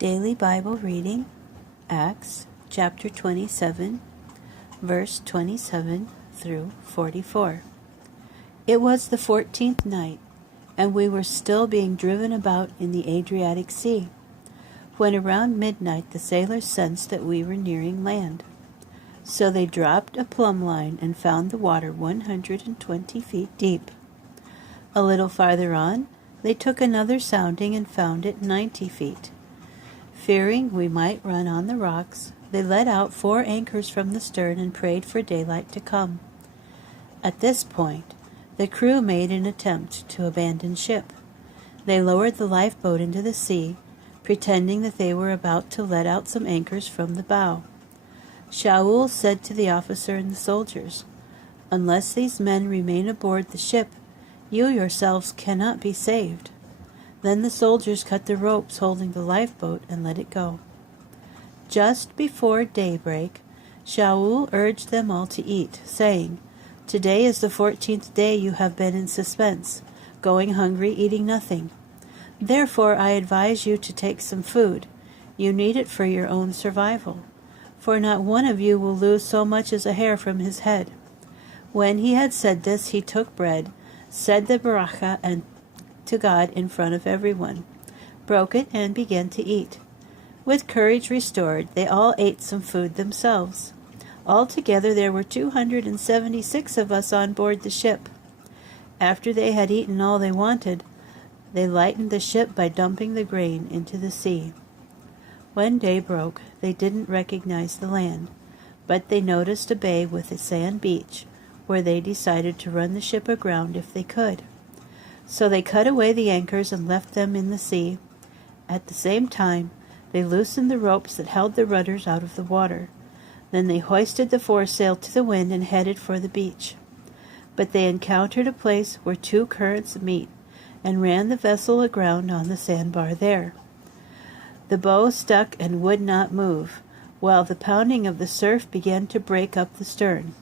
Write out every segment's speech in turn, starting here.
Daily Bible reading, Acts chapter 27, verse 27 through 44. It was the 14th night, and we were still being driven about in the Adriatic Sea, when around midnight the sailors sensed that we were nearing land. So they dropped a plumb line and found the water 120 feet deep. A little farther on, they took another sounding and found it 90 feet. Fearing we might run on the rocks, they let out 4 anchors from the stern and prayed for daylight to come. At this point, the crew made an attempt to abandon ship. They lowered the lifeboat into the sea, pretending that they were about to let out some anchors from the bow. Shaul said to the officer and the soldiers, "Unless these men remain aboard the ship, you yourselves cannot be saved." Then the soldiers cut the ropes holding the lifeboat and let it go. Just before daybreak, Shaul urged them all to eat, saying, "Today is the 14th day you have been in suspense, going hungry, eating nothing. Therefore I advise you to take some food. You need it for your own survival. For not one of you will lose so much as a hair from his head." When he had said this, he took bread, said the beracha and to God in front of everyone, broke it, and began to eat. With courage restored, they all ate some food themselves. Altogether there were 276 of us on board the ship. After they had eaten all they wanted, they lightened the ship by dumping the grain into the sea. When day broke, they didn't recognize the land, but they noticed a bay with a sand beach, where they decided to run the ship aground if they could. So they cut away the anchors and left them in the sea. At the same time, they loosened the ropes that held the rudders out of the water. Then they hoisted the foresail to the wind and headed for the beach. But they encountered a place where 2 currents meet, and ran the vessel aground on the sandbar there. The bow stuck and would not move, while the pounding of the surf began to break up the stern.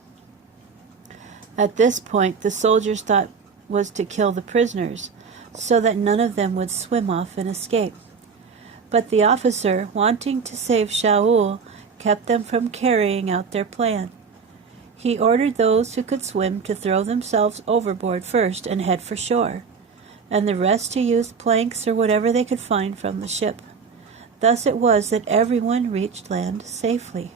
At this point, the soldiers thought was to kill the prisoners, so that none of them would swim off and escape. But the officer, wanting to save Shaul, kept them from carrying out their plan. He ordered those who could swim to throw themselves overboard first and head for shore, and the rest to use planks or whatever they could find from the ship. Thus it was that everyone reached land safely.